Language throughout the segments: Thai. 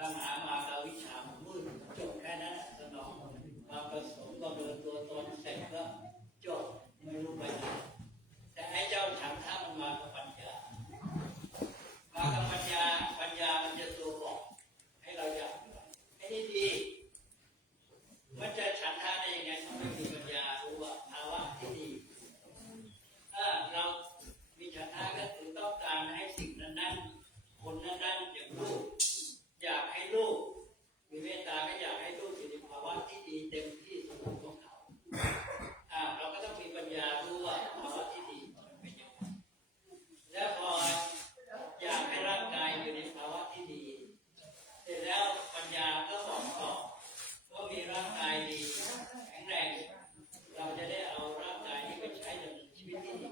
ปัญหามากับวิชามืดจบแค่นั้นสนองมาผสมก็เดินตัวตนเสร็จก็จบไม่รู้ไปไหนแต่ไอ้เจ้าฉันทะมันมากับปัญญามากับปัญญามันจะตัวบอกให้เราอยากให้ได้ดีมันจะฉันทะได้ยังไงถ้าไม่มีปัญญารู้ว่าภาวะที่ดีเรามีฉันทะก็คือต้องการให้สิ่งนั้นคนนั้นอย่างลูกอยากให้ลูกมีเมตตาก็อยากให้ลูกอยู่ในภาวะที่ดีเต็มที่สมบูรณ์ของเขาเราก็ต้องมีปัญญารู้ว่าภาวะที่ดีเป็นยังไงแล้วพออยากให้ร่างกายอยู่ในภาวะที่ดีเสร็จแล้วปัญญาก็บอกต่อว่ามีร่างกายดีแข็งแรงเราจะได้เอาร่างกายนี้ไปใช้ดำเนินชีวิตที่ดี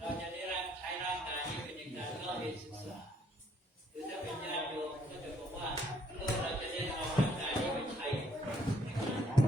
เราจะได้ใช้ร่างกายนี้เป็นในการเล่าเรียนศึกษาหรือถ้าเป็นญาติโยมก็จะบอกว่าเราจะได้เอาร่างกายนี้ไปใช้ในการ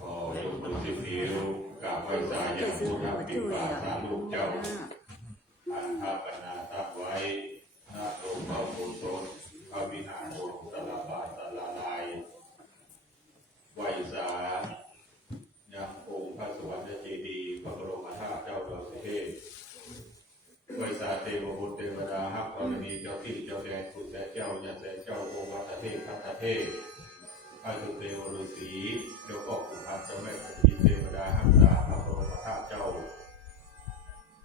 ขอยกมือสิบนิ้วกราบไหว้สายันพุทธปิปาสาลูกเจ้าอันทาปนาตักไว้หน้าโลกพระพุทธพระวิหารตลาบาตลาลายไหว้สายังองค์พระสวรรค์เจดีย์พระบรมธาตุเจ้าดอยสุเทพไหว้สาเทวบุตรเทวดาฮักกรณีเจ้าที่เจ้าแดนสุแสเจ้ายาแสเจ้าโอวัตเทพพัตเทพพระสุเทวฤาษีเจ้าพ่อขุนพันธ์เจ้าแม่ขุนอินทร์เทวดาฮักษาพระบรมธาตุเจ้า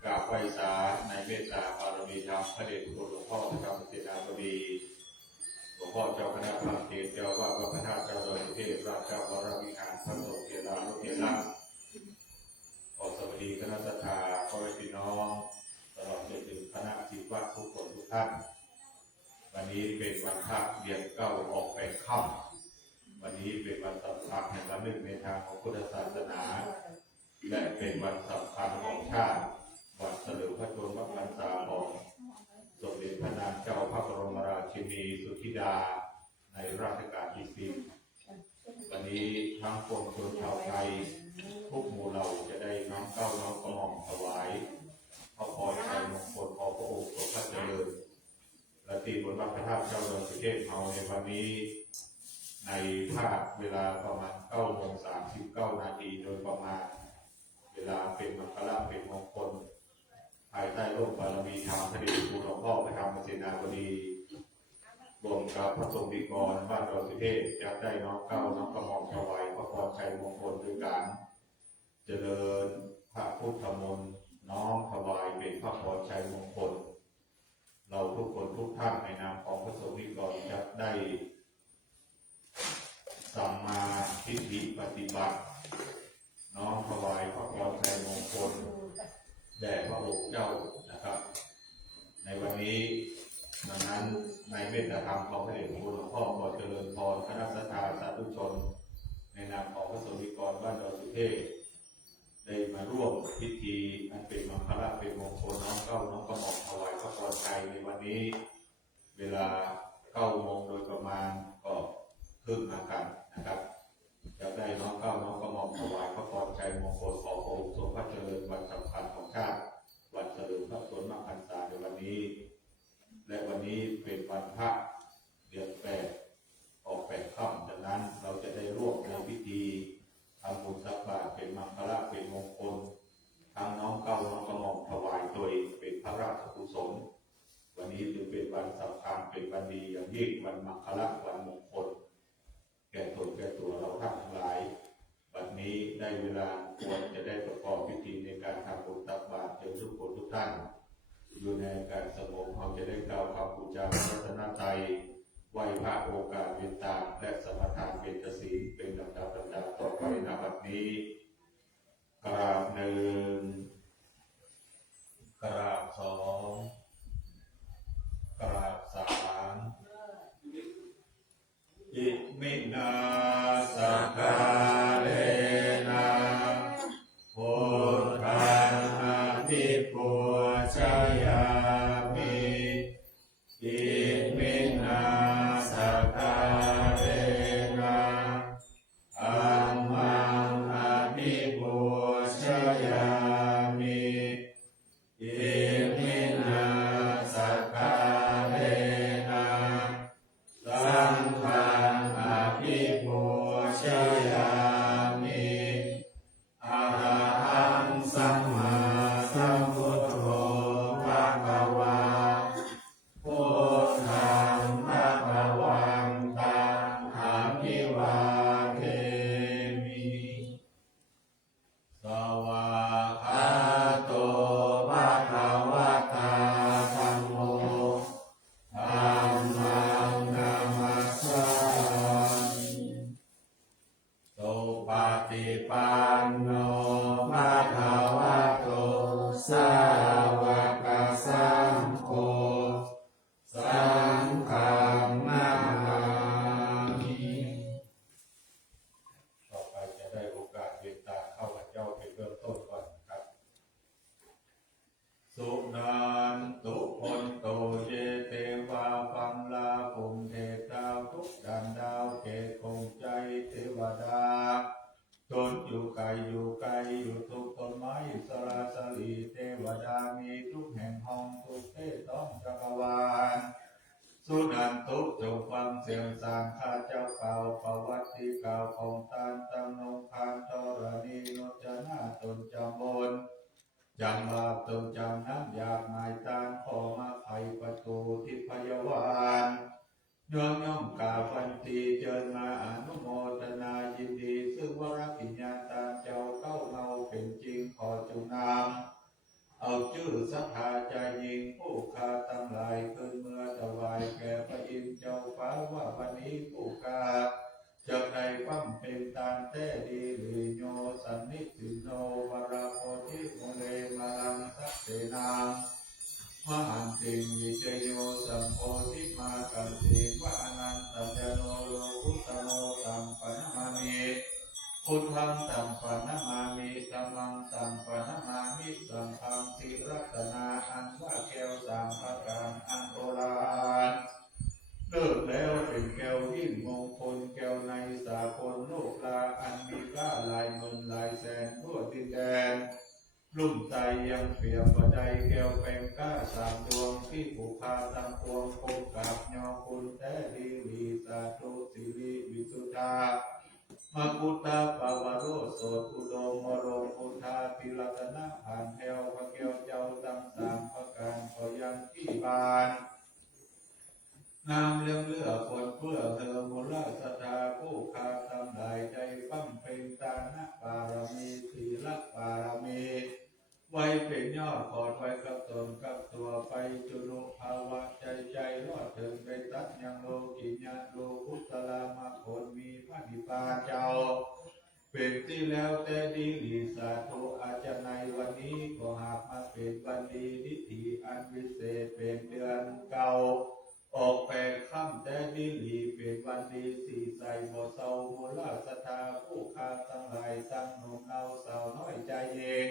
กราบไหว้สาในเมตตาบารมีธรรมพระเดชคุณหลวงพ่อพระธรรมเสนาบดีหลวงพ่อเจ้าคณะพระเทศเจ้าว่าพระธาตุเจ้าดอยสุเทพราชเจ้าวรวิหารพระสงฆ์เทรานุเทระขอสวัสดีคณะสัตยาพ่อแม่พี่น้องตลอดจนถึงคณะศิษย์วัดทุกคนทุกท่านวันนี้เป็นวันพระเดือนเก้าออกแปดค่ำวันนี้เป็นวันสำคัญแห่งวันหนึ่งในทางของพุทธศาสนาและเป็นวันสำคัญของชาติวันเฉลิมพระชนมพรรษาของสมเด็จพระนางเจ้าพระบรมราชินีสุธิดาในรัชกาลที่10วันนี้ทั้งปวงชนชาวไทยทุกหมู่เหล่าจะได้น้อมเกล้าน้อมกระหม่อมถวายพระพรชัยมงคลของพระองค์ทรงพระเจริญและตีบนพระธาตุเจ้าดอยสุเทพเราในวันนี้ในภาคเวลาประมาณ9:39 โดยประมาณเวลาเป็นมงคลเป็นมงคลภายใต้ร่มบารมีธรรมพระเดชคุณหลวงพ่อพระธรรมเสนาบดีรวมกับพระสงฆ์นิกรบ้านดอยสุเทพจะได้น้อมเกล้าน้อมกระหม่อมถวายพระพรชัยมงคลด้วยการเจริญพระพุทธมนต์น้อมถวายเป็นพระพรชัยมงคลเราทุกคนทุกท่านในนามของพระสงฆ์นิกรจะได้สัมมาทิฏฐิปฏิบัติน้อมถวายพระพรชัยมงคลแด่พระองค์เจ้านะครับ ในวันนี้ดังนั้นในเมตตาธรรมของพระเดชคุณหลวงพ่อขอเจริญพรคณะสัตยาสาธุชนในนามของพระสงฆ์นิกรบ้านดอยสุเทพได้มาร่วมพิธีอันเป็นมงคลเป็นมงคลน้อมเกล้าน้อมกระหม่อมถวายพระพรชัยในวันนี้เวลา9 โมงโดยประมาณก็ครึ่งมากันนะครับจะได้น้อมเกล้าน้อมกระหม่อมถวายพระพรชัยมงคลของพระองค์ทรงพระเจริญวันสำคัญของชาติวันเฉลิมพระชนมพรรษาในวันนี้และวันนี้เป็นวันพระเดือน8ออก8 ค่ำดังนั้นเราจะได้ร่วมในพิธีทำบุญตักบาตรเป็นมงคลเป็นมงคลทั้งน้อมเกล้าน้อมกระหม่อม ยิ่งวันมังคละวันมงคลแก่ตนแก่ตัวเราท่านทั้งหลายวันนี้ได้เวลาควรจะได้ประกอบพิธีในการทำบุญตักบาตรเชิญทุกคนทุกท่านอยู่ในการสงบเราจะได้กล่าวคำบูชาพระรัตนตรัยไหว้พระโอกาสเป็นตาและสมทานเป็นศีลเป็นลำดับต่อไปณบัดนี้กราบหนึ่งกราบสองกราบสามอิมินาสกาเลนะพุทธังอภิปูชยามิอิมินาสกาเลนะธัมมังอภิปูชยามิอิมินาสกาเลนะสังฆังอภิปูชยามิอะระหังสัมมาสัมพุทโธภะคะวาพุทธังภะคะวันตังอะภิวาเทมิสวากขาโตภะคะวะตาธัมโมธัมมังนามัสสามิสุปฏิปันโนภะคะวะโตสาวกสังโฆสังฆังนามามิต่อไปจะได้โอกาสเวียนตาเข้าพระเจ้าเป็นเริ่มต้นก่อนครับสุนันตุพนโตเยเตวาฟังลาภุมเทตาวทุกดันดาวเกตคงใจเทวดาตนอยู่ไกลอยู่ทุกต้นไม้สราสลีเทวดามีทุกแห่งห้องทุกเทศต้องจักรวาลสุนันตุจงฟังเสียงสางข้าเจ้าเก่าประวัติเก่าของตานตังนงคานธรณีนจนาตนจำบนจำบาปตนจำน้ำอยากหมายตานขอมาไขประตูทิพยวานย่อมกาฟันตีเจิญมาอนุโมทนายินดีซึ่งวรกิญญาตามเจ้าเข้าเมาเป็นจริงขอจงนำเอาชื่อสัทธาใจยิงผู้คาตั้งหลายขึ้นเมื่อถวายแก่พระอินทร์เจ้าฟ้าว่าวันนี้ผู้คาจากใดปั้มเป็นตานแท้ดีหรือโยสันนิสิโนวราโพธิโมเลมาลังสักเสนามมหันติวิเจโยสัมโพธิมากันติวะอนันตัญญโนโลกุตโนตัมปนมามิพุทธังตัมปนมามิธัมมังตัมปนมามิสังฆังสิรัตนาอันว่าแก้วสามประการอันโบราณเลิกแล้วเป็นแก้วยิ่งมงคลแก้วในสากลโลกลาอันมีค่าหลายหมื่นหลายแสนทั่วดินแดนลุ่มใจยังเปรียบประใดแก้วแปงก้าสามดวงที่ผูกคาตั้งปวงคงกับยอคุณแท้ดีลีสาธุสิริวิสุทธามกุตตาปวโรโสตุโดมโรพุทธาปิรัตนะผ่านแถวพระแก้วเจ้าตั้งสามประการขอยังที่บานนามเรื่องเลือคนเพื่อเธอมูลสตาผู้คาทำหลายใจปั้มเป็นตานะบารมีศีลบารมีไว้เป็นยอดขอดไว้กับตนกับตัวไปจุลุภาวะใจรอดถึงไปตัดยังโลกิญญาโลกุตลามาผลมีพระนิพพานเจ้าเป็นที่แล้วแต่ดีหลีสาธุอาจจะในวันนี้ก็หากมาเป็นวันดีนิติอันวิเศษเป็นเดือนเก่าออกแปดค่ำแต่ดีหลีเป็นวันดีสี่ใส่บ่เศร้าโมลาสตาผู้คาทั้งหลายตั้งหนุ่มเอาสาวน้อยใจเอง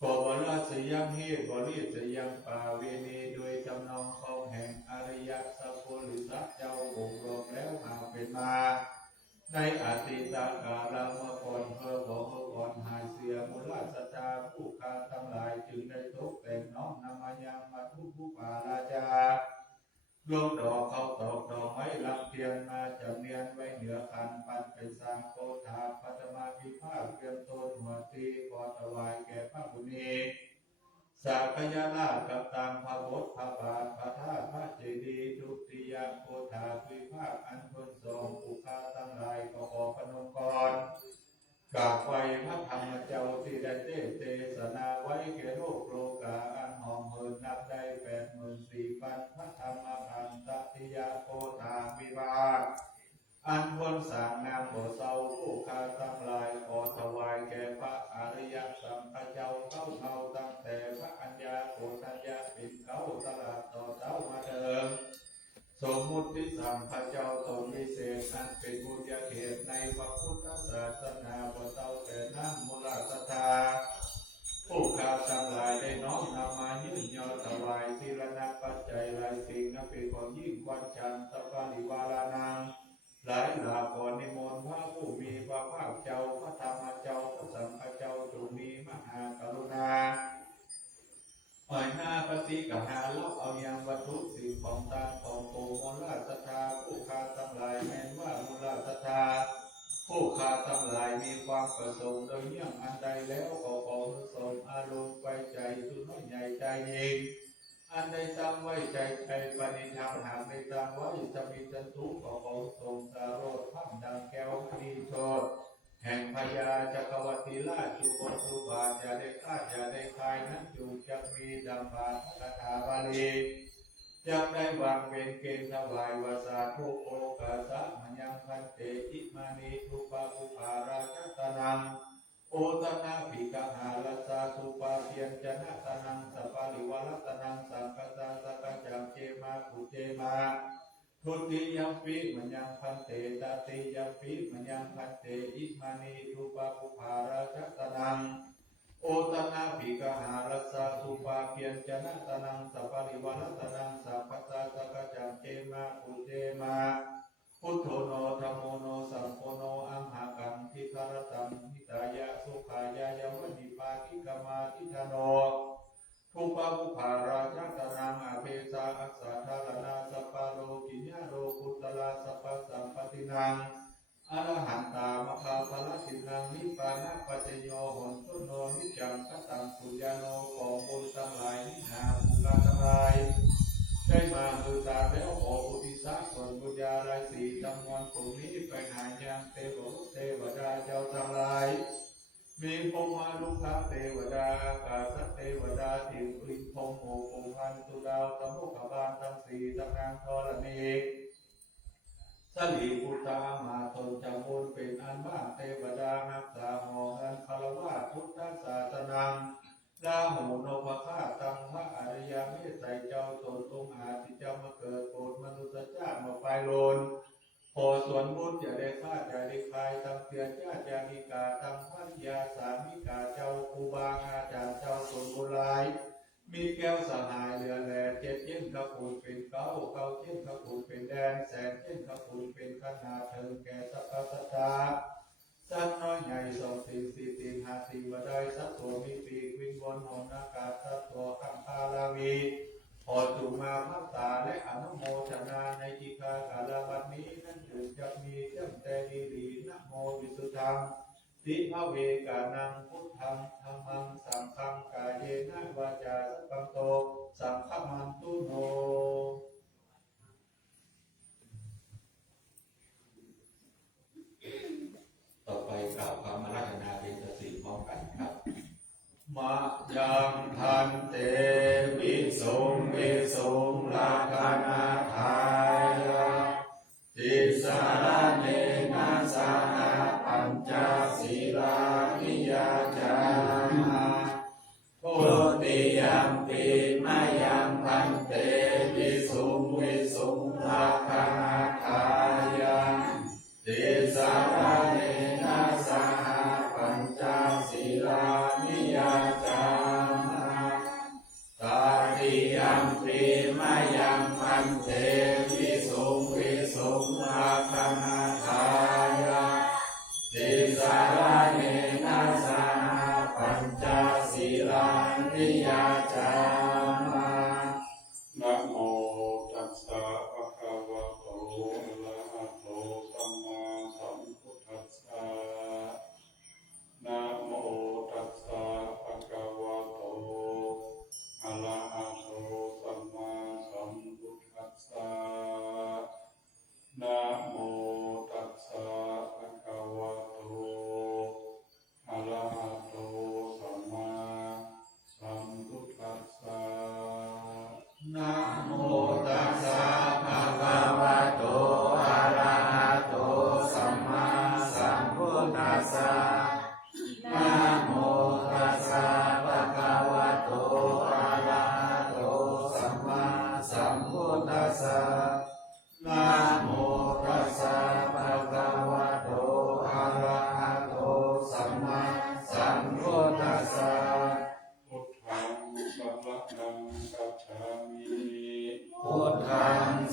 ขอบราชยังเหตุบริษยังป่าเวณีโดยจำนองของแห่งอริยสัพพุริสัจเจ้าองค์รวมแล้วหาเป็นมาในอดีตกาลเมื่อก่อนเพื่อบอกเมื่อก่อนหายเสียมูลสตาผู้คาทั้งหลายจึงได้ตกแต่งน้อมนำมายังมาทุกผู้ป่าราชาดวงดอกเขาตอกดอกไม้ลำเทียนมาจำเนียนไว้เหนือคันปันเป็นสร้างโคถาปัตมาพิภาคเตรียมต้นหัวตีขอถวายแก่พระบุณีสัก พญานาคกับตามพระโบสถ์พระบาทพระธาตุพระเจดีย์ทุติยโคถาวิภาคอันพ้นทรงอุคาตั้งหลายก็ขอพนมกรกราบไหว้พระธรรมเจ้าที่ได้เทศนาไว้แก่โลกโลกาอันหอมเหินนับได้84,000พระธรรมพันตติยโคถาวิภาคอันพ้นสางนามบ่เศร้าผู้คาตั้งหลายขอถวายแก่พระอริยสัมมาเจ้าเข้าตั้งแต่พระอัญญาโกฏัญญาเป็นเขาตลาดต่อเจ้ามาเดิมสมมุติสัมมาเจ้าตนวิเศษอันเป็นบุญญาเขตในพระพุทธศาสนาบ่เศร้าแต่น้ำมูลศรัทธาผู้ข้าทั้งหลายได้น้อมนำมายื่นยอถวายทีละนักปัจจัยหลายสิ่งนับเป็นของยิ่งกว่าจันทปาริวาลานางหลายหลาขอนิมนต์พระผู้มีพระภาคเจ้าพระธรรมเจ้าพระสังฆเจ้าจงมีมหากรุณาหอยหน้าปฏิกหาลับเอายังวัตถุสิ่งของตามของโตมูลศรัทธาผู้ข้าทั้งหลายแม้ว่ามูลศรัทธาผู้ข้าทั้งหลายมีความประสงค์โดยเยี่ยงอันใดแล้วก็ขอสมอารมณ์ไว้ใจสุน้อยใหญ่ใจเองอันใดจำไว้ใจปณิธรรมหากในจำไว้จะมีจันทุกข์ขอทรงสารโรธพัมดังแก้วมณีโชตแห่งพญาจักรวรรดิราชจุกสุบาทอย่าได้คาดอย่าได้คายนั้นจุจะมีดังบาทคาถาบาลีจะได้วางเป็นเกณฑ์ถวายวาสาทุโอกาสะมัญญังคันเตอิมานิทุปาภุภาราชตนังโอตนาภิกหาลสาทุปาเพียนจนะตนังสปาริวาลตนังสังกัสสะสกัจจังเจมาปุเจมาทุติยัมปิมัญญังพันเตตติยัมปิมัญญังพันเตอิมานิทุปาภุภาราชตนังโอตนาภิกหาลสาทุปาเพียนจนะตนังสปาริวาลตนังสังกัสสะสกัจจังเจมาปุเจมาพุทโธโนธัมโมโนสังโฆโนอัมหากังทิคารตังนิตายะสุขายายาวนิปาทิกมาทิธโนทุปาภุภาราชตนังอเภสาอัสสะทารณาสัพพโรกิญญาโรกุตลาสัพพสัมปตินังอรหันตามคาภลตินังนิพพานะปัจจโยหนตุโนนิจังคตังสุญญโนของบุญทั้งหลายนิหาภูกาทั้งหลายได้มาบูชาแล้วขออุทิศส่วนบุญญาไรสีจำนวนกลุ่มนี้ไปหายังเทวดาเจ้าทั้งหลายมีพรหมาลุกะเทวดากาศเทวดาทิวลิงพรหมโอภูพันตุดาวตมุขบาลทั้งสี่ตะนางธรณีสลีพุทธามาตนจำบุญเป็นอันมากเทวดานักษาหออันคารวะพุทธศาสนังดาหูโนภคาตังพระอริยเมตไตรเจ้าตนองค์อาทิเจ้ามาเกิดโปรดมนุษย์ชาติมาไปโลนขอส่วนบุญอย่าได้ฆ่าอย่าได้คายตั้งเสียญาติยานิกาตั้งพันยาสามิกาเจ้าครูบาอาจารย์เจ้าตนโบราณมีแก้วสหายเรือแหล่เจ็ดเช่นขบุญเป็นเก้าเช่นขบุญเป็นแดนแสนเช่นขบุญเป็นขนาดเถิงแก่สัพพสัตตาสัตว์น้อยใหญ่สองสิ่งสี่สิ่งห้าสิ่งว่าได้สัตว์ตัวมีปีกวิงวนหนอากาศสัตว์ตัวขังพาลาวีขอจุมาพักตาและอนุโมทนาในกิกากาลบัดนี้นั้นถึงจะมีเจ้าแต่ดีดีนะโมวิสุทธังติภเวกานังพุทธังธัมมังสังฆังกายเยนะวาจาสัพพังโตสังฆมันตุโนต่อไปกล่าวคำอาราธนาเป็นศีลพร้อมกันครับมะยังทันเตวิสุงวิสุงลาคานาทายะติสารเนนะสาปัญจศีลานิยาจามาโพธิยัมปิมายังพันเตวิสุงวิสุงลาคานาทายะติสารเนนะสาปัญจศีลานิยาจามาตาติยัมปิมายังพันเตวิสุงวิสุงลาคานาทายะติสารเนนะสาปัญจศีลานิยาจามานะโมตัสสะภะคะวะโตอะระหะโตสัมมาสัมพุทธัสสะนะโมตัสสะภะคะวะโตอะ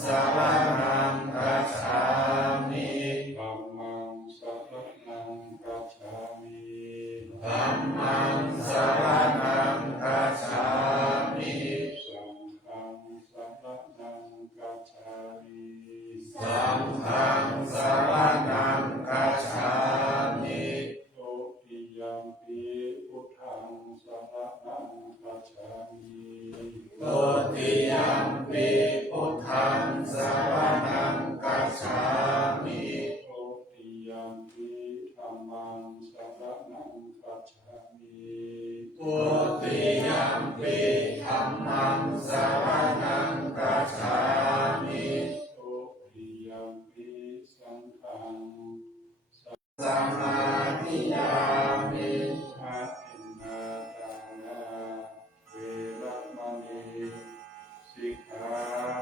สรณังคัจฉามิ ธัมมังสรณังคัจฉามิ ธัมมังสรณังคัจฉามิ สังฆังสรณังคัจฉามิ สังฆังสรณังคัจฉามิ โตติยัมปิพุทธังสรณังคัจฉามิ โตติยัมปิพุทธังสรณังคัจฉามิ โตติยัมปิธัมมังสรณังคัจฉามิ โตติยัมปิธัมมังสรณังคัจฉามิ โตติยัมปิสังฆัง สัมมาทิยามิ อาทินนาทานาเวรมณีสิกขา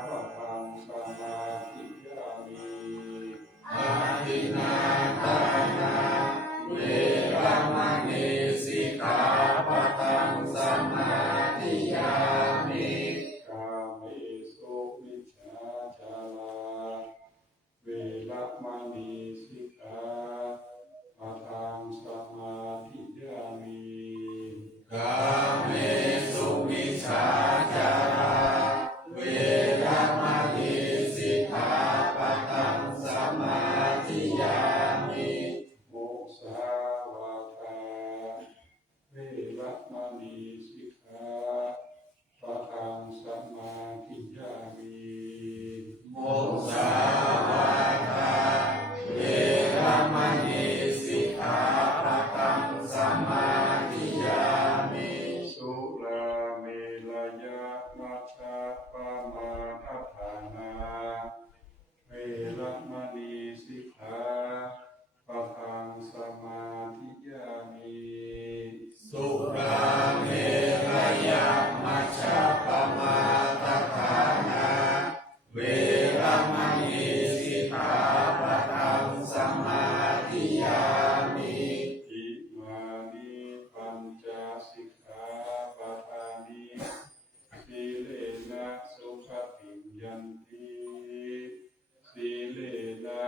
ปะทังสมาธิยามิ อาทินนาทานาเวรมณีสิกขาปะทังสมาธิยามิ กาเมสุมิจฉาจาราเวรมณีสิกขาปะทังสมาธิยามิ กาเมสุมิจฉาจาราเวรมณีสิกขาปะทังสมาธิยามิ มุสาวาทาเวรมณีสิกขาปะทังสมาธิยามิ มุสาวาทาเวรมณีสิกขาปะทังสมาธิยามิ สุราเมรยะมัชฌะปมาทัฏฐานาเวรมณีสิกขาปะทังสมาธิยามิ สุราเมรยะมัชฌะปมาทัฏฐานาเวรมณีสิกขาปะทังสมาธิยามิ อิมานิปัญจสิกขาปะทานิสีเลนะสุขติยันติสีเลนะ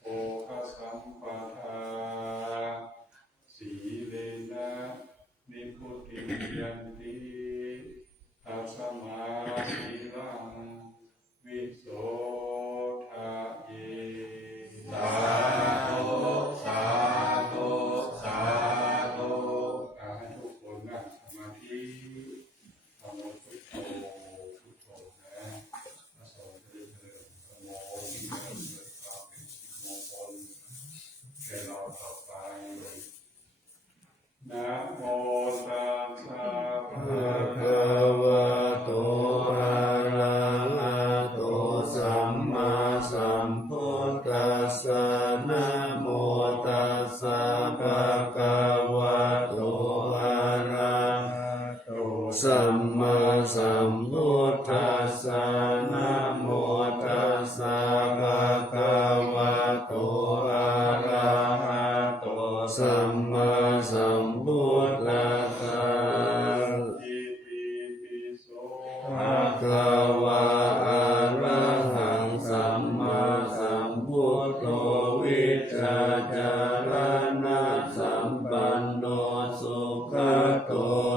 โภคสัมปทาสีเลนะนิพพุติยันติตัสมาสีลังวิโสทะเย สาธุสาธุสาธุ ให้ทุกคนนั่งสมาธิทำพุทโธพุทโธนะพระสงฆ์จะได้เจริญสมโภที่เกิดความเป็นสิริมงคลแก่เราต่อไปนะโมตัสสะภะ ภะ คะ คะวะโตอะระหะโตสัมมาสัมพุทธัสสะนะโมตัสสะภะคะวะโตอะระหะโตสัมมาสัมพุทธัสสะนะโมตัสสะภะคะวะโตอะระหะโตสัมมาสัมพุทธัสสะ อิติปิโส ภะคะวะอะระหังสัมมาสัมพุทโธวิชชาจารณะสัมปันโนสุขโต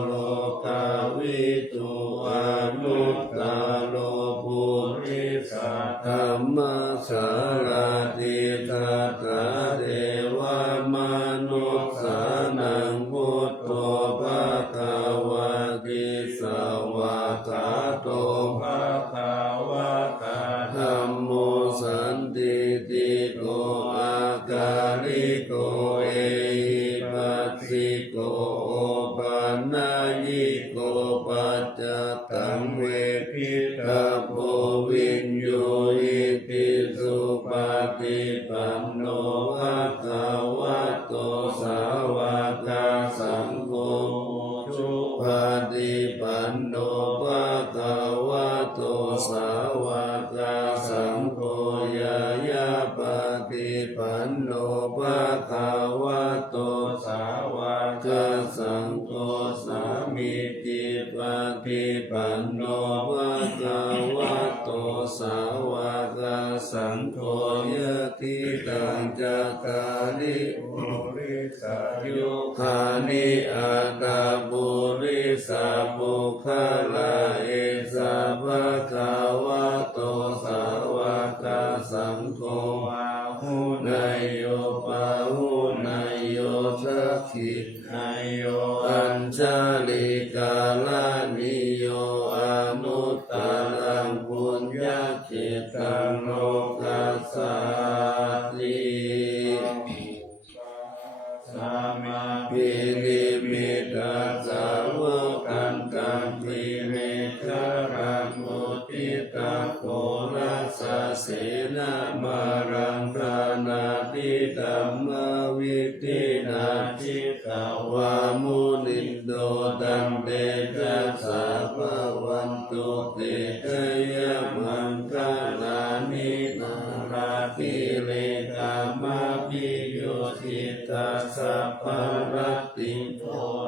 โลกาวิทูอนุตตโรปุริสธรรมสารติทัตถะเทวมนุสสานังพุทโธภะคะวะติสวากขาโตภะคะวะตาธัมโมสันติติโกอาการิโกเอหิปัสสิโกโอปันนายิโกปัจจตังเวทิตาโพวินโยอิติสุปฏิปันโนภะคะวะโตสาวกสังโฆชุปฏิปันโนภะคะวะโตสาวกสังโฆยายาปฏิปันโนภะคะวะโตสาวกสังโฆสามิจิปฏิปันโนภะคะวะโต โตสาวกสังโฆยะติตังจักขาริปุริสายุคานิอัตตาปุริสาปุคลาเอสะภะคะวะโตสาวกสังโฆอาหุนายโยปะหุนายโยทักขินายโยอัญชลิกาลานิโยอนุตตรังปุญญเขตังโลกัสสาติสัมมาปิลิมิตาสาวกันตังปิเมฆรังมุติตาโกรัสสะเสนามารังพระนาติธัมมวิตินาจิตาวามุนินโดตันเตจัสสะภะวันตุเตชะยะมังคลานินาราติเลกามาปิโยทิตัสสะภะรติโพ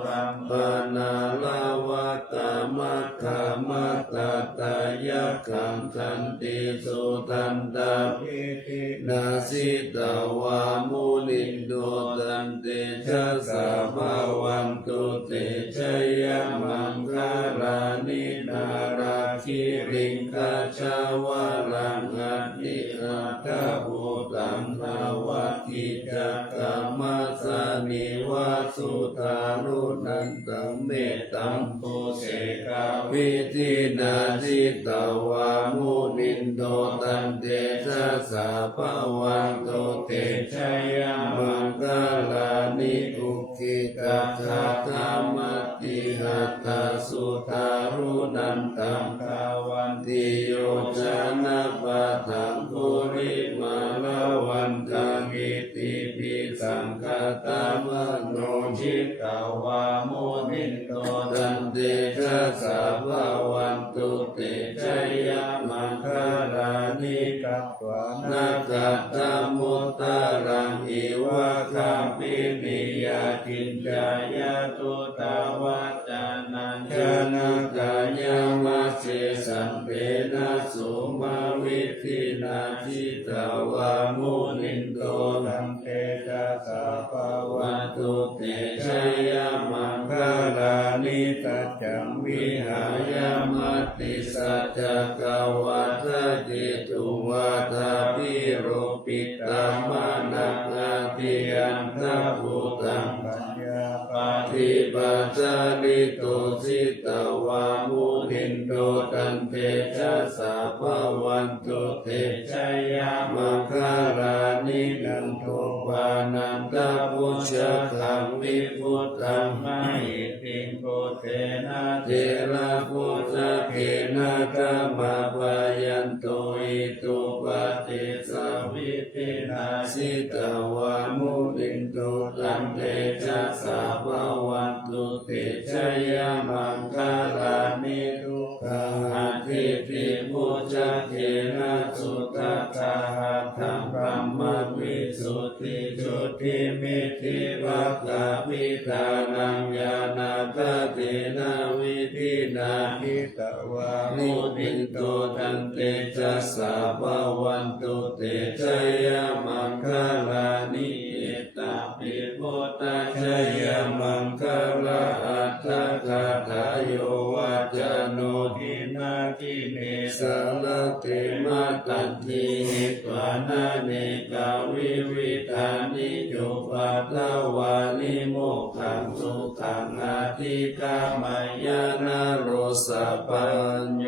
รัมปนาลาวะตามัคคามะตาตายะขังคันติสุตันตาภิตินาสิตาวามุนินโดตันเตชะสะภะวันตุเตชะยะมังคลานินาราคิริงคาชาวะลังอัตติอัตถะภูตังภาวะติจักขมัสสานิวาสุทารุนันตังเมตตังปุเสกาวิธินาจิตาวามุนินโดตันเตชะสะภะวันตุเตชะยะมังคลานิอุคิกาคาธรรมติหัตถสุทารุนันตังภาวันติโยชนะปะทังปุริมาลาวันตังอิติปิสังคตามโนชิตาวามุนินโตตันเตชะสะภะวันตุเตชะยะมังคลานิกัปวานากัตตมุตตะรังอิวะคาปินิยาจินจายาตุตาวัจจานังชนะกายามัสสิสันเปนะสุมาวิธินาจิตาวามุนินโตตันเตชะสะภะวันตุเตชะยะมังคลานิสัจจังวิหายามติสัจจกวัฏจิตุวัฏภิโรปิตามานังอาทิยันทภูตังปัญญาปาทิปัจจาริโตสิตาวามุนินโดตันเตชะสะภะวันตุเตชะยะมังคลานินันโทปานันตพุชะขังวิพุตตังมหิติงโกเตนะเทระพุทธเกนะกะมาปะยันโตอิตุปะเตสะวิตินาสิตาวามุนินโดตันเตชะสะภะวันตุเตชะยะมังคลานิทุกขังอธิติพุทธเกนะสุตตะหัตถังพรหมวิสุทธิจุติมิติวัคคาปิตานังญาณตเตนะวิธินาหิตวามุนินโตตันเตชะสะภะวันตุเตชะยะมังคลานิเอตปิโพตชะยะมังคลาอัตถกถาโยวัจโนทินาทิเนสารเตมาตันติหิตวานาเนกาวิวิธานิจุปัตตวานิโมกขังสุขังอาทิกามายานาโรสปัญโย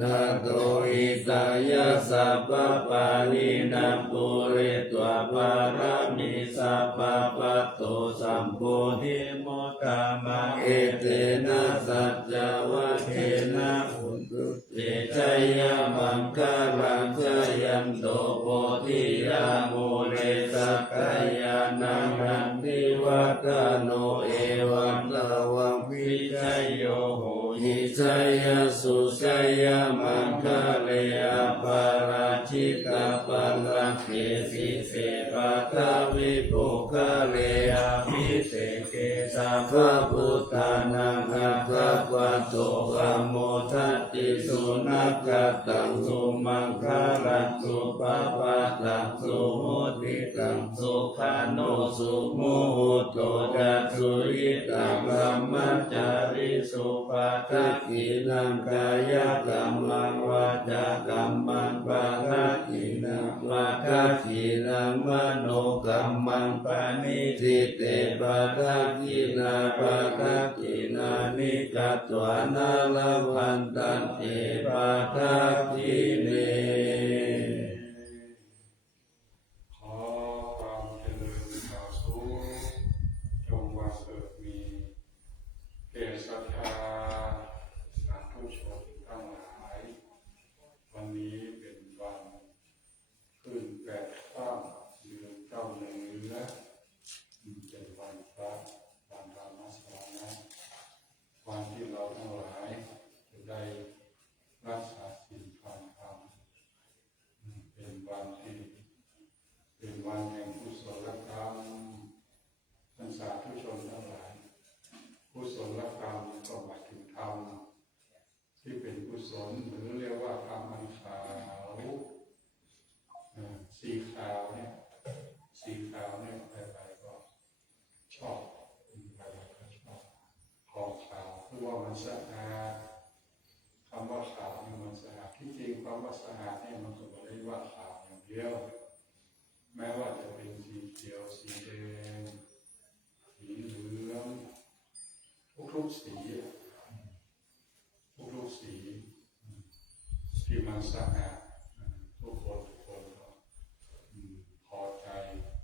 นาโตอิตายะสัพพะปาลินาปุเรตวะปารามิสัพพะปัตโตสัมโพธิโมตตามังเอเตนะสัจจวัคเทนะอุตุเตชะยะมังคลังชยันโตโพธิยาโมเรสักกายานังนันติวัตโนเอวันตวังวิชัยโยโหหิชัยสุชัยมังคเลอปาราชิตาปัลลังเกสิเสปัตวิปุคเลอภิเสเกสา คะพุทธานังอัคคะวะโตอะโมทัตติสุนัขตังสุมังคารังสุปะปะตังสุมุติตังสุขานุสุมุหุโตจักสุยิตังรัมมัจจาริสุปะทักขินังกายกัมมังวาจากัมมังปะทักขินังวาทักขินังมโนกัมมังปะนิทิเตปะทักขินาปะทักขินานิกัตวานาลวันตันเตปะทักขิเน ขอความเจริญสาธุจงบังเกิดมีแก่ศรัทธาสาธุชนทั้งหลายวันนี้เป็นวันขึ้น8 ค่ำเดือน9 เดือนเป็นวันพระวันธรรมสวนะวันที่เราทั้งหลายจะได้รักษาศีลฟังธรรมเป็นวันที่เป็นวันแห่งกุศลกรรมท่านสาธุชนทั้งหลายกุศลกรรมก็หมายถึงธรรมที่เป็นกุศลหรือเรียกว่าธรรมอันขาวสีขาวเนี่ยใครๆก็ชอบใครๆก็ชอบของขาวคือว่ามันสะอาดคำว่าขาวเนี่ยมันสะอาดที่จริงคำว่าสะอาดเนี่ยมันก็ไม่ได้ว่าขาวอย่างเดียวแม้ว่าจะเป็นสีเขียวสีแดงสีเหลืองทุกสีที่มันสะอาดทุกคนก็พอใจ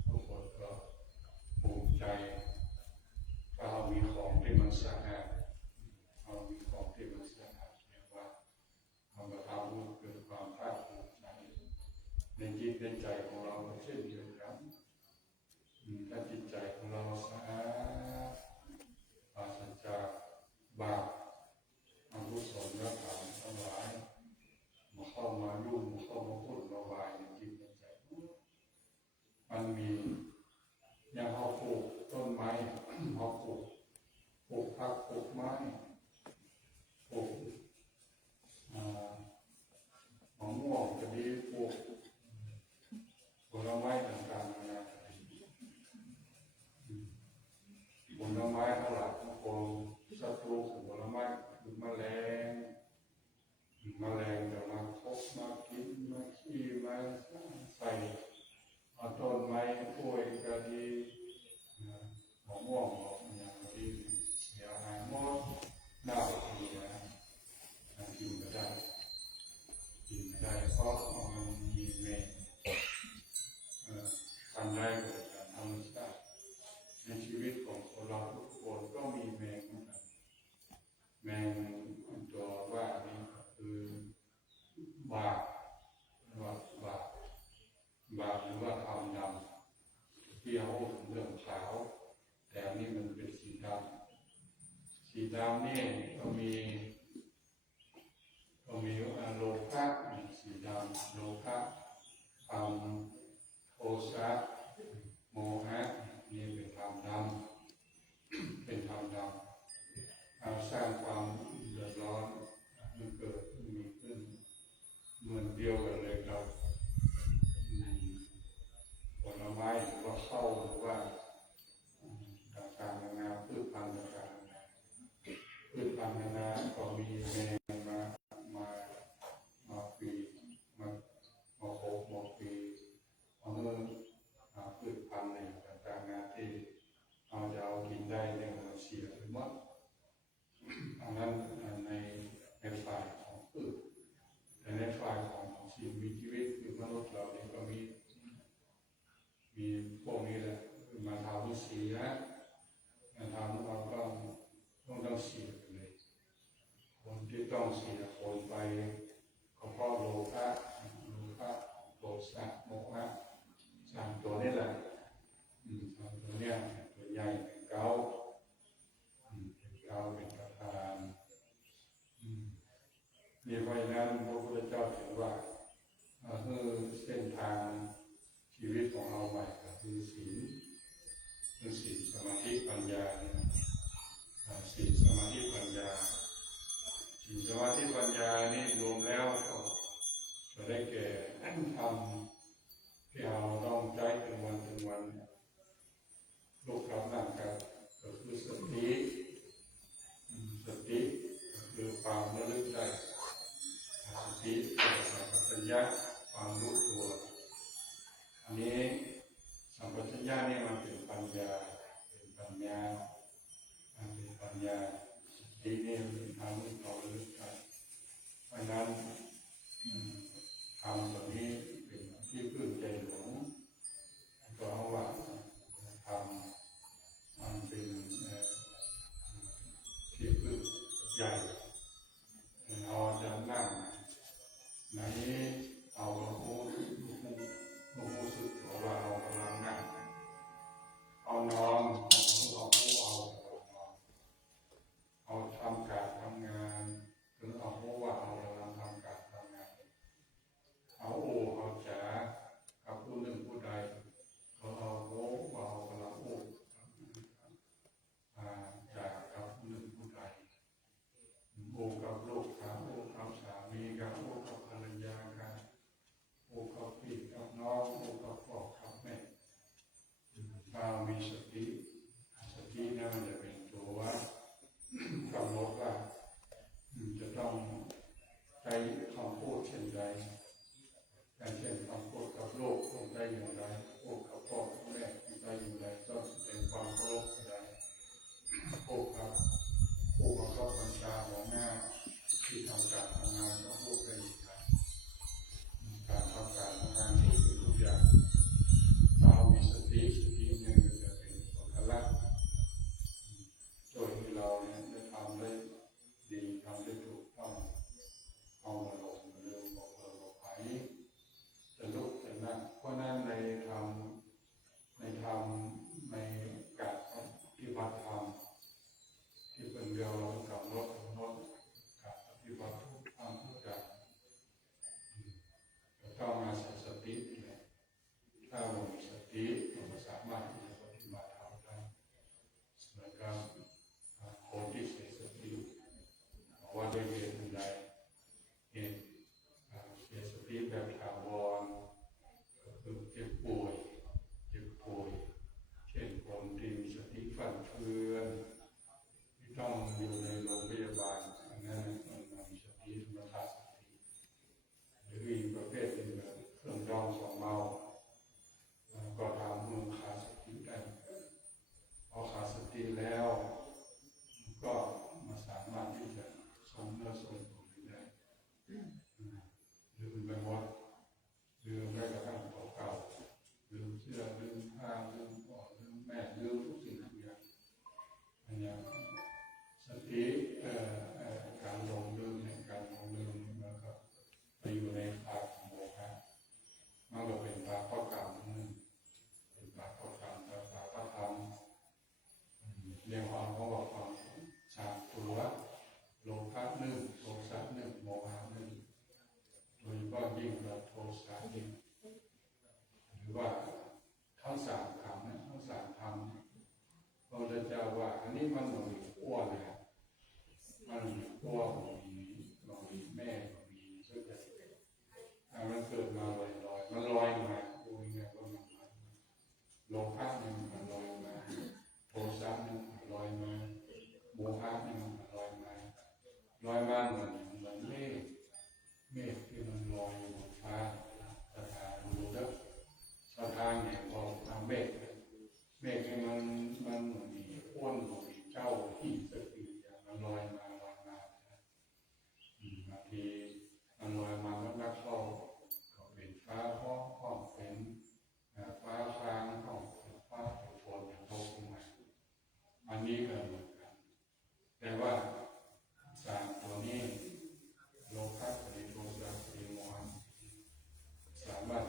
ทุกคนก็ภูมิใจถ้าเรามีของที่มันสะอาดเนี่ยว่าเราก็ทำให้เกิดความภาคภูมิใจในจิตในใจของเราเช่นเดียวกันถ้าจิตใจของเราสะอาดปราศจากบาปอกุศลและธรรมทั้งหลายมาเข้ามายุ่งมาเข้ามาพูดระบายในจิตในใจมันมีอย่างเขาปลูกต้นไม้เขาปลูกผักปลูกไม้ปลูกมะม่วงก็ดีปลูกผลไม้ต่างๆนานาผลไม้เท่าไหร่พวกศัตรูของผลไม้คือแมลงจะมาคบมากินมาขี้มาใส่ต้นไม้กล้วยก็ดีมะม่วงอย่างดีเสียหายหมดน่าดีนะกินไม่ได้เพราะมันมีแมงทำได้เกิดจากธรรมชาติในชีวิตของคนเราทุกคนก็มีแมงเหมือนกันแมงตัวว่านี่ก็คือบาปหรือว่าทำดำที่เขาพูดถึงเรื่องขาวแต่อันนี้มันเป็นสีดำนี่ก็มีโลภะสีดำโลภะความโทสะโมหะนี่เป็นธรรมดำสร้างความเดือดร้อนมันเกิดมีขึ้นเหมือนเดียวกันเลยครับผลไม้หรือว่าข้าวหรือว่าต่างๆนานาพืชพันธุ์ต่างๆพืชพันธุ์นานาก็มีแมงมาปีมาโคกมาปีมาเมื่อพืชพันธุ์เนี่ยต่างๆนาที่เราจะเอากินได้เนี่ยมันเสียไปหมดอันนั้นในฝ่ายของพืชแต่ในฝ่ายของสิ่งมีชีวิตคือมนุษย์เราเนี่ยก็มีพวกนี้แหละมาทำเสียมาทำเราก็ต้องเสียไปเลยคนที่ต้องเสียคนไปก็เพราะโลภะโทสะโมหะสามตัวนี้แหละสามตัวเนี้ยตัวใหญ่เป็นเก้าเป็นประธาน ตินี่เป็นทางที่ต่อเรื่องกันเพราะนั้นทำแบบนี้เป็นที่พึ่งใจหลวงเพราะว่าทำมันเป็นที่พึ่งใหญ่เราจะนั่งไหนเอาหูสึกว่าเรากำลังนั่งเอานอนเอาทำการทำงานหรือเอาหูว่าเรากำลังทำการทำงานเอาโอเอาจ๋ากับผู้หนึ่งผู้ใดเอาหูว่าเรากำลังโอจ๋ากับผู้หนึ่งผู้ใดโอกับลูกกับโอกับสามีกับโอกับภรรยากับโอกับพี่กับน้องโอกับพ่อกับแม่ถ้ามีสตินั่นจะเป็นตัวกำหนดว่าจะต้องใช้คำพูดเช่นใดการเช่นคำพูดกับลูกต้องได้อย่างไรพูดกับพ่อกับแม่ต้องได้อย่างไรต้องแสดงความเคารพอย่างไรพูดกับผู้บังคับบัญชาหัวหน้าที่ทำการทำงานต้องพูดได้อย่างไรการทำการทำงานทุกอย่างเรามีสติเนี่ยจะเป็นสังฆลักษณ์โดยที่เราเนี่ยได้ทำได้ดีทำได้ถูกต้องเอามาลงมาเรื่องบอกไผ่จะลุกจะนั่งเพราะนั้นในการปฏิบัติธรรมที่เป็นเดียวเรากับรถการปฏิบัติทุกทำทุกอย่างจะต้องมาใส่สติเนี่ยถ้าเรามีสติเราสามารถที่จะปฏิบัติธรรมได้เหมือนกับคนที่เสียสติว่าโดยเหตุใดเหตุเสียสติแบบถาวรก็คือเจ็บป่วยเช่นคนที่มีสติฟั่นเฟือนที่ต้องอยู่ในโรงพยาบาลอันนั้นมันมีสติมันขาดสติหรืออีกประเภทหนึ่งเครื่องดองของเมาก็ทำให้ขาดสติได้พอขาดสติแล้วก็มาสามารถที่จะสมเนื้อสมตัวได้ลืมไปหมดลืมได้กระทั่งของเก่าลืมเสื้อลืมผ้าลืมพ่อลืมแม่ลืมทุกสิ่งทุกอย่างอันนี้สติการลงลืมเนี่ยการลงลืมมันก็ไปอยู่ในภาคของโมฆะมันก็เป็นภาคข้อกรรมนึงเป็นภาคข้อกรรมภาคพระธรรมเรียกว่าเขาบอกว่าสามตัวโลภะหนึ่งโทสะหนึ่งโมหะหนึ่งโดยเฉพาะยิ่งเราโทสะยิ่งหรือว่าทั้งสามคำทั้งสามคำพระพุทธเจ้าว่าอันนี้มันหนุนอ้วนเลยมันอ้วนมีแม่มีสุดเลยมันเกิดมาลอยมันลอยมาดูยังไงก็มันโลภะหนึ่งมันลอยมาโทสะหนึ่งลอยมาโมหะหนึ่งลอยมาเหมือนเมฆที่มันลอยบนฟ้าสถานดูแล้วสถานเนี่ยพอทำเมฆให้มันเหมือนมีอ้วนเหมือนมีเจ้าที่สติอย่างมันลอยมาบางทีมันลอยมาแล้วนักเข้าก็เป็นฟ้าห้องเป็นฟ้าครางห้องเป็นฟ้าเป็นฝนเป็นตกลงมาอันนี้ก็เหมือนกันแต่ว่าสามตัวนี้โลภะสติโทสะสติโมหะสามารถ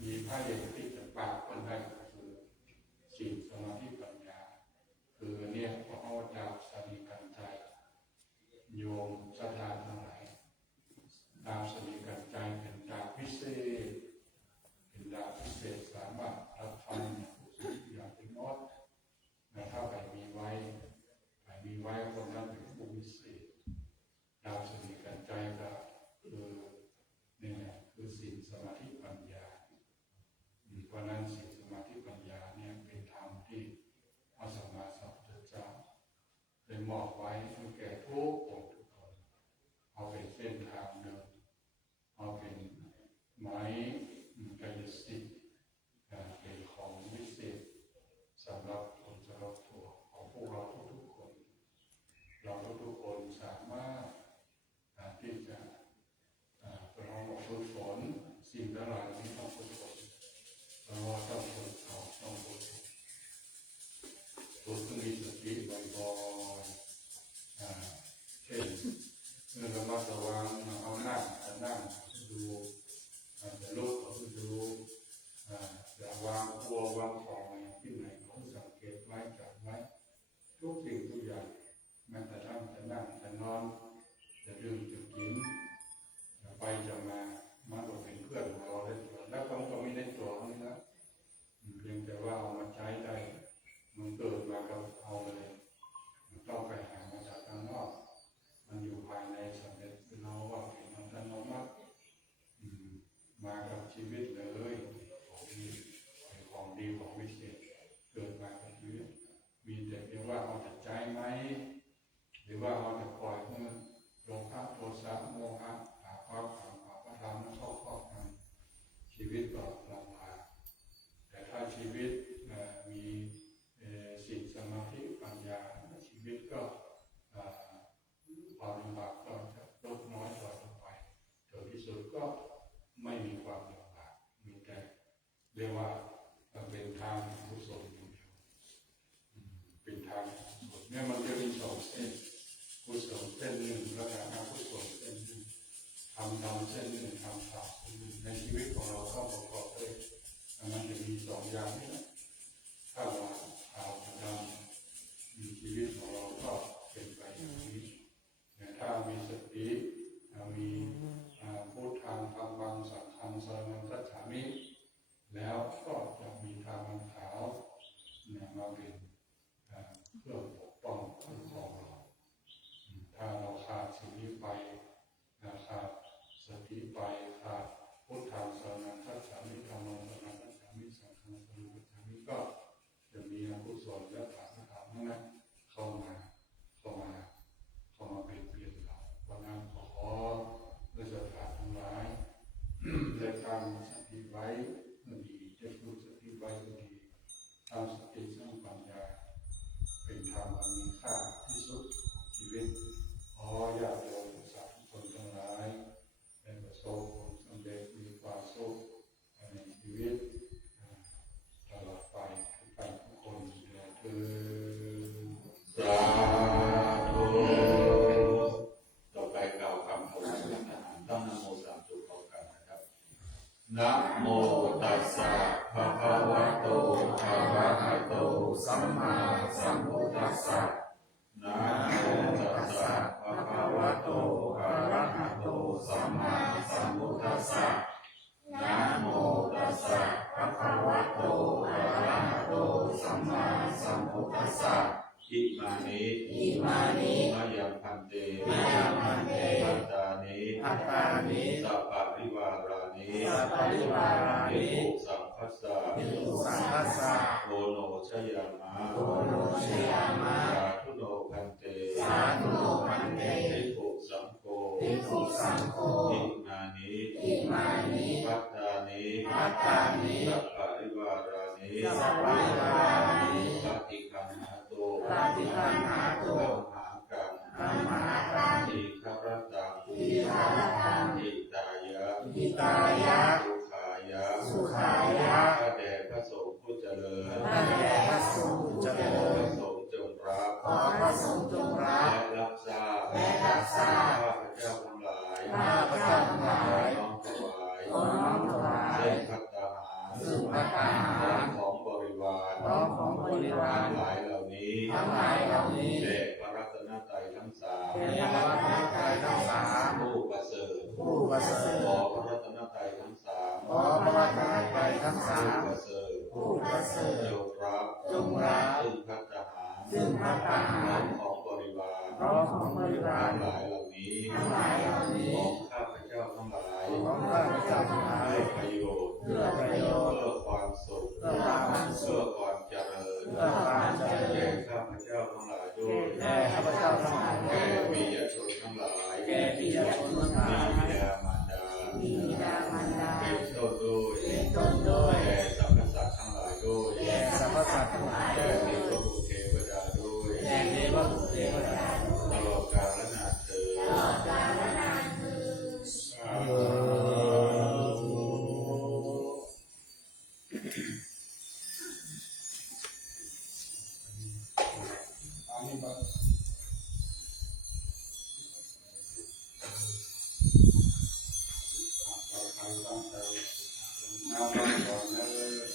มีพระเอกที่จะปราบคนได้คือศีลสมาธิปัญญาคือเนี่ยพระพุทธเจ้าสติกันใจโยมศรัทธาทั้งหลายดาวสติกันใจเป็นดาวพิเศษสามารถรับฟังอย่างเป็นมดแต่ถ้าไปมีไว้คนนั้นเป็นผู้พิเศษดาวสติกันใจก็คือนี่แหละคือศีลสมาธิปัญญาเพราะนั้นศีลสมาธิปัญญาเนี่ยเป็นธรรมที่พระสัมมาสัมพุทธเจ้าได้มอบไว้ให้แก่ทุกคนเอาเป็นเส้นทางเดินเอาเป็นไม้กายสิทธิ์เป็นของวิเศษสำหรับตัวของพวกเราทุกคนเราทุกคน จะนั่งจะนอนจะดื่มจะกินจะไปจะมามันก็เป็นเพื่อนของเราได้ตัวแล้วก็ไม่ได้ตัวนี้นะเพียงแต่ว่าเอามาใช้ได้มันเกิดมาก็เอาเลยมันต้องไปหามาจากข้างนอกมันอยู่ภายในสำเร็จเราว่าเป็นอัตโนมัติมากับชีวิตเลยของดีของวิเศษเกิดมากับชีวิตมีแต่เพียงว่าเอาแต่ใจไหมหรือว่าเอาแต่ปล่อยเมื่อโลภะโทสะโมหะความพระธรรมเข้าครอบงำชีวิตก็ลำบากแต่ถ้าชีวิตมีศีลสมาธิปัญญาชีวิตก็ความลำบากก็จะลดน้อยถอยลงไปจนที่สุดก็ไม่มีความลำบากมีแต่เรียกว่าเป็นทางกุศลอย่างเดียวเป็นทางกุศลเนี่ยมันจะมีสองเส้นกุศลเส้นหนึ่งแล้วก็อกุศลเส้นหนึ่งทำเส้นหนึ่งทำเส้นหนึ่งในชีวิตของเราก็ประกอบด้วยมันจะมีสองอย่างนี้นะถ้าเราเอาทำชีวิตของเราก็เป็นไปอย่างนี้แต่ถ้ามีสติมีพุทธังธัมมังสังฆังสรณังคัจฉามิแล้วก็จะมีทางขาวมาเป็นเครื่องปกป้องคุ้มครองเราถ้าเราขาดสิ่งนี้ไปขาดสติไปขาดพุทธังสรณังคัจฉามิธัมมังสรณังคัจฉามิสังฆังสรณังคัจฉามิก็จะมีอกุศลและอกุศลนั้นเข้ามาเป็นเปลี่ยนเราวันนั้นขอได้ศรัทธาทั้งหลายได้ตั้งสติไว้ก็ดีได้ฝึกสติไว้ก็ดีตั้งสติสร้างปัญญาเป็นธรรมอันมีค่าที่สุดของชีวิตขอญาติโยมสาธุชนทั้งหลายได้ประสบผลสำเร็จมีความสุขในชีวิตตลอดไปทุกคนเถิดสาธุ ต่อไปกล่าวคำถวายพระทหารต้องนะโมสามจบพร้อมกันนะครับ นะโมตัสสะภะคะวะโตอะระหะโตสัมมาสัมพุทธัสสะนะโมตัสสะภะคะวะโตอะระหะโตสัมมาสัมพุทธัสสะนะโมตัสสะภะคะวะโตอะระหะโตสัมมาสัมพุทธัสสะอิมานิมะยังพันเตปัตตานิสัพพะริวารานิภิกขุสังฆัสสะโอโนชยามะสาธุโนพันเตภิกขุสังโฆอิมานิปัตตานิสัพพะริวารานิปฏิคันหาโตมหากังอิคารตังอิตายะสุขายะพระแด่พระสงฆ์ผู้เจริญพระสงฆ์จงรับและรับทราบข้าพเจ้าทั้งหลายน้อมถวายซึ่งภัตตาหารของบริวารทั้งหลายเหล่านี้แด่พระรัตนตรัยทั้งสามผู้ประเสริฐขอพระรัตนตรัยทั้งสามผู้ประเสริฐจงรับซึ่งภัตตาหารของบริวารทั้งหลายเหล่านี้ของข้าพเจ้าทั้งหลายเพื่อประโยชน์เพื่อความสุขเพื่อความเจริญแก่ข้าพเจ้าทั้งหลายด้วยแก่ปิยชนทั้งหลายบิดามารดาเป็นต้นด้วยแก่สรรพสัตว์ทั้งหลายด้วยแก่เทวบุตรเทวดาด้วยตลอดกาลนานเถิดสาธุ น้ำก่อนเลย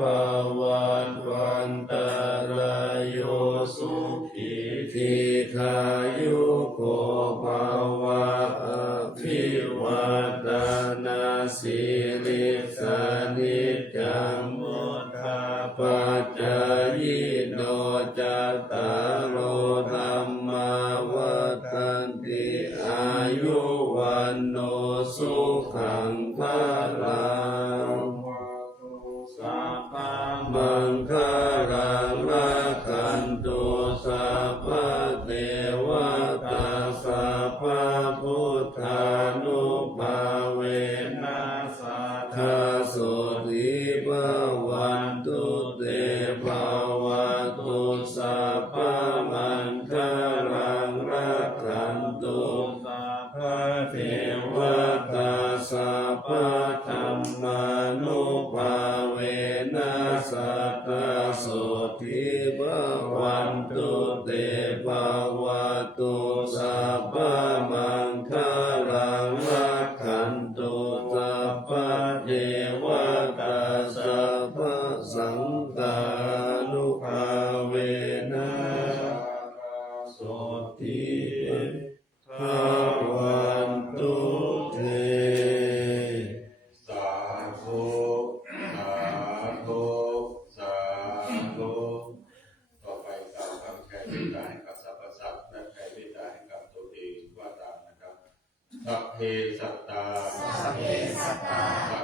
ภวันวันตรายโยสุขีทีขายุโกภาวะอภิวัตนาสิริสานิจังมุทธาปัจจายโนจัตตารโอธรรมาวัฏันติอายุวันโนสุขังภลังสัพพมังคลังรักขันตุสัพพะเทวตาสัพพะพุทธานุภาเวนัสสัทธาโสติภวันตุเตภวันตุสัพพะมังคลังรักขันตุสัพพะเทวตาสัพพะธัมมานุภาเวนัสสัทธาโสติภวันตุเตภวันตุสัพพะมังคลังรักขันตุสัพพะเทวตาสัพพะสังฆานุภาเวนัสโสติภวันตุเต สาธุสาธุสาธุต่อไปกล่าวคำแผ่เมตตาให้กับสรรพสัตว์และแผ่เมตตาให้กับตัวเองว่าตามนะครับสัพเพสัตตาสัต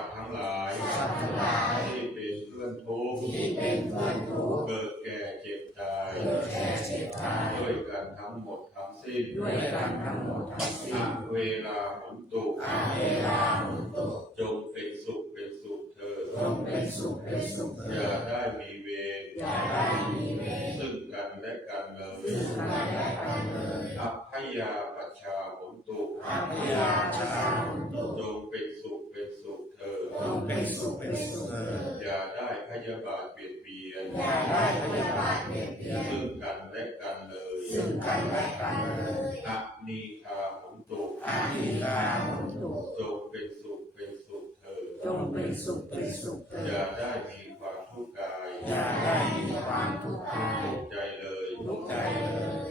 ว์ทั้งหลายที่เป็นเพื่อนทุกข์เกิดแก่เจ็บตายด้วยกันทั้งหมดทั้งสิ้นอเวลาหุนตุจงเป็นสุขเถิดอย่าได้มีเวรซึ่งกันและกันเลยอัพพยาปัชชาหุนตุจงเป็นสุขเถิดอย่าได้พยาบาทเบียดเบียนซึ่งกันและกันเลยอนีคาหุนตุจงเป็นสุขเถิดอย่าได้มีความทุกข์กายทุกข์ใจเลย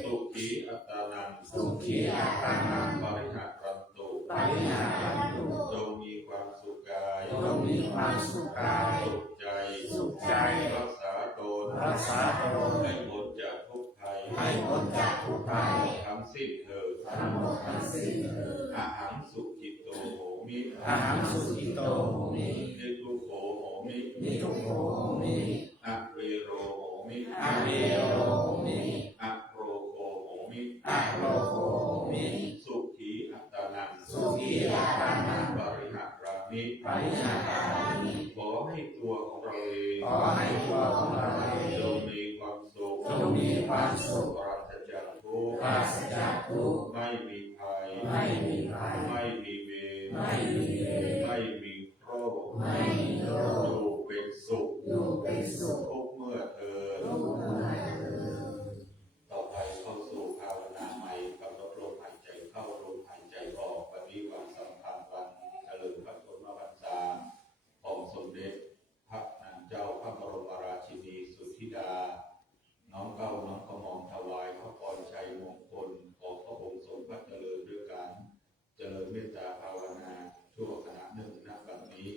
สุขีอัตตานังปริหารันตุจงมีความสุขกายสุขใจรักษาตนให้พ้นจากทุกข์ภัยทั้งสิ้นเถิดอหังสุขิโตโหมินิทุโขโหมิอเวโรโหมิอโรโคโหมิสุขีอัตตานังปริหารามิขอให้ตัวของเราเองจงมีความสุขปราศจากทุกข์ไม่มีภัยไม่มีเวรไม่มีโรคอยู่เป็นสุขทุกเมื่อเธอต่อไปเข้าสู่ภาวนาใหม่กำหนดลมหายใจเข้าลมหายใจออกวันนี้วันสำคัญวันเฉลิมพระชนมพรรษาของสมเด็จพระนางเจ้าพระบรมราชินีสุทธิดาน้อมเกล้าน้อมกระหม่อมถวายพระพรชัยมงคลขอพระองค์ทรงพระเจริญด้วยการเจริญเมตตาภาวนาชั่วขณะหนึ่งณบัดนี้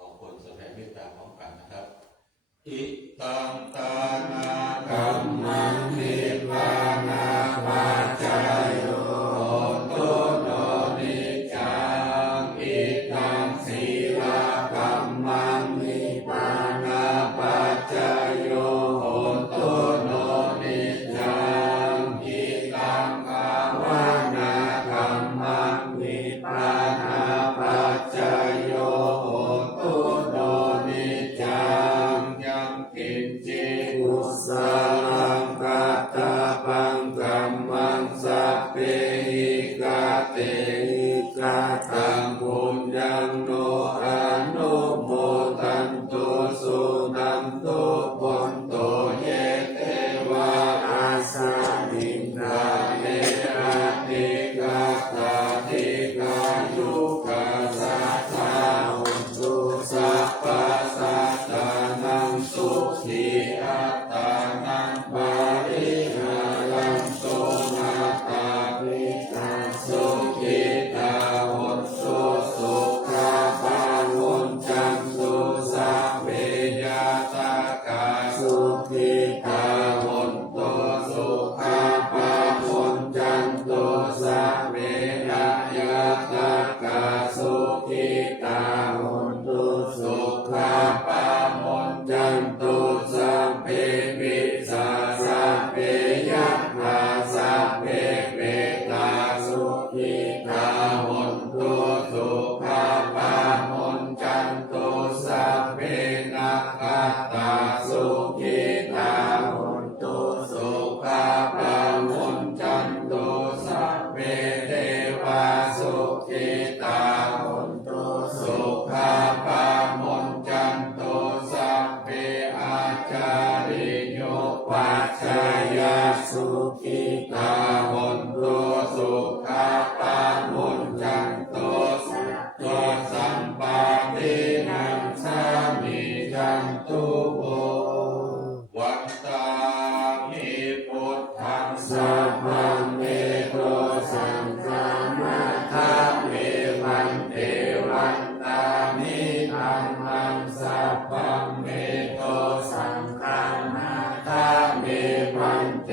ขอคนแสดงเมตตาพร้อมกันนะครับอิตังตานาคัมมังนิพพานาปัจจายโยโตโนนิจังอิตังศีลคัมมังนิพพานาปัจจายโยโตโนนิจังอิตังภาวนาคัมมังนิพพานาปัจจายโยโตโน ขิตาหนโตสุขาปามุญจันโตตัวสัมปาทินังสามิจันตุโภวันตามิพุทธังสัพพังเมโตสังฆามาทาเววันเทวันตามิธัมมังสัพพังเมโตสังฆามาทาเววันเท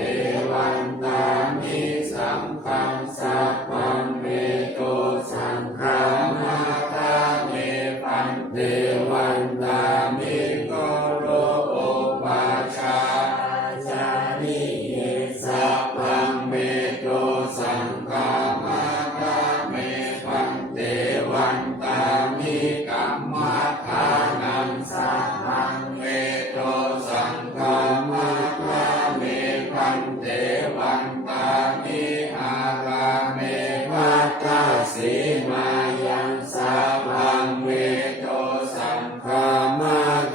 วันตามิสังฆังสัพพังเมโตสังฆามาทาเววันเทวันตามิโกโรโอปาชาจานิเยสัพพังเมโตสังฆามาทาเววันเทวันตามิกัมมัฏฐานังสัพพังเมโตสังฆามาทาเววันเทวันตามิอาราเมวัตตาสีมายังสัพพังเมโตสังฆามาท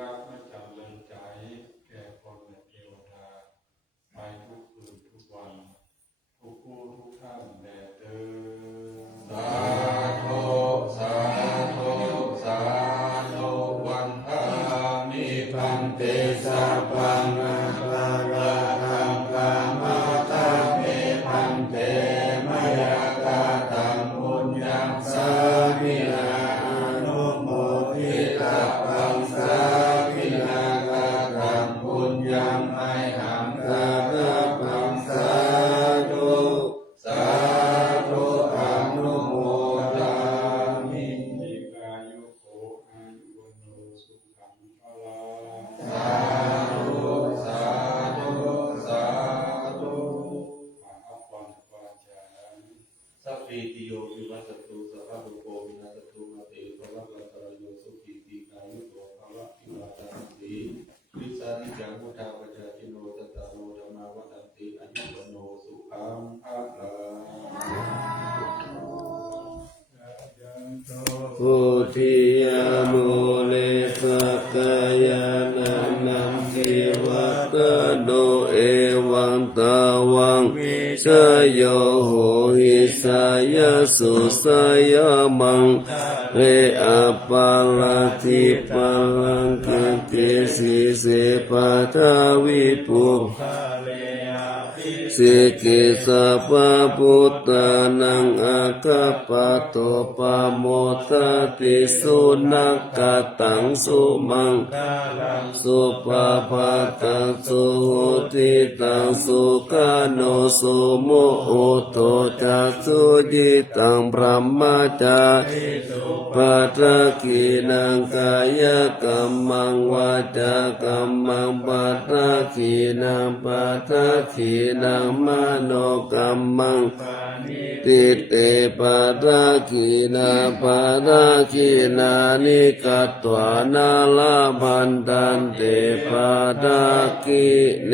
รักไม่จำเริญใจแก่คนและเทวดาไปทุกคืนทุกวันทุกผู้ทุกท่านแด่เดิน สาธุสาธุสาธุวันทามิพันเตสัพพังอาภาราธังกามาตาเมพันเตมยากาตังปุญญังสามินาอนุโมทิตาปังสามินากาตังปุญญังไมหังกาตาปังสาธุสาธุอนุโมทามิ มีกายุโกอายุวันโนสุขังพลัง สาธุสาธุสาธุ อาภัพวันวาจา สัพพิติโยวิวัสตุสัพพะทุโกวินาศตุมาเตภวัตวันตรายโยสุขิติกายุโกภวะอิวาตาติวิสานิจังมุทาปจาจิโนตตะโรธรรมาวัฏติอายุวโนสุขังภะลัง พุทธิยามุเลสกายานานัมทิวัตโนเอวังตาวังชโยโหหิสายสุสายมังเรอปาลาทิปาลังกิติสิเสปัทวิปุสิกิสัพพพุทธานังอาคัปปะโตปะโมทติสุนักกตังสุมังสุปะภะตังสุโหติตังสุกาโนสุโมโหโตจัสสุจิตังพรหมจาปัตตกินังกายกัมมังวาจากัมมังปัตตกินังปัตตกินังมโนกัมมังติเตปัตตกินาปัตตกินานิกัตวานาลาภันตันเตปัตตกิเน